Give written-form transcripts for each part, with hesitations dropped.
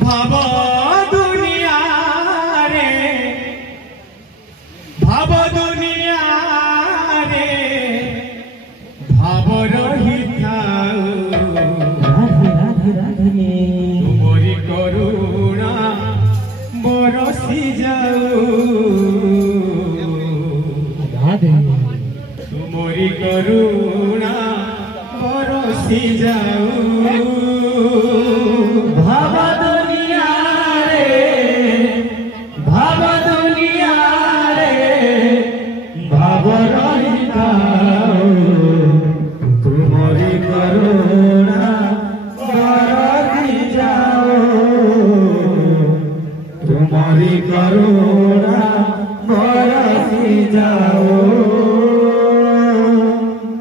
भाव दुनिया रे भाव दुनिया रे भाव रही तुमरी करुणा बरसी जाऊ तुमरी करुणा बरसी जाऊ भाव दुनिया रे भाव दुनिया रे भाव रहिता तुमरी करुणा बरसी जाओ तुमरी करुणा बरसी जाओ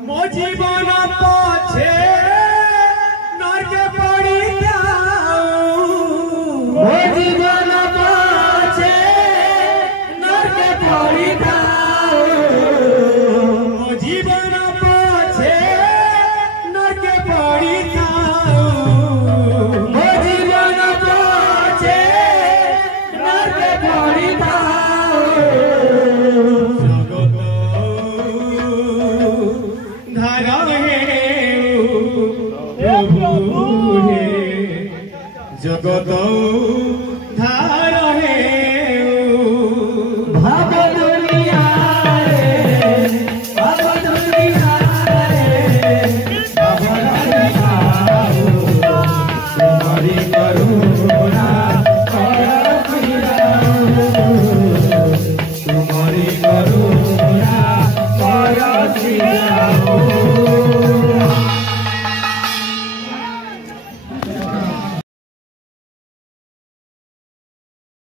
मो जीवन पछे नरक पड़ी जाओ मो जीवन पछे नरक पड़ी जाओ मो जीवन पछे नरक पड़ी जाओ मो जीवन पछे नरक पड़ी जाओ जगत प्रभु हे जगत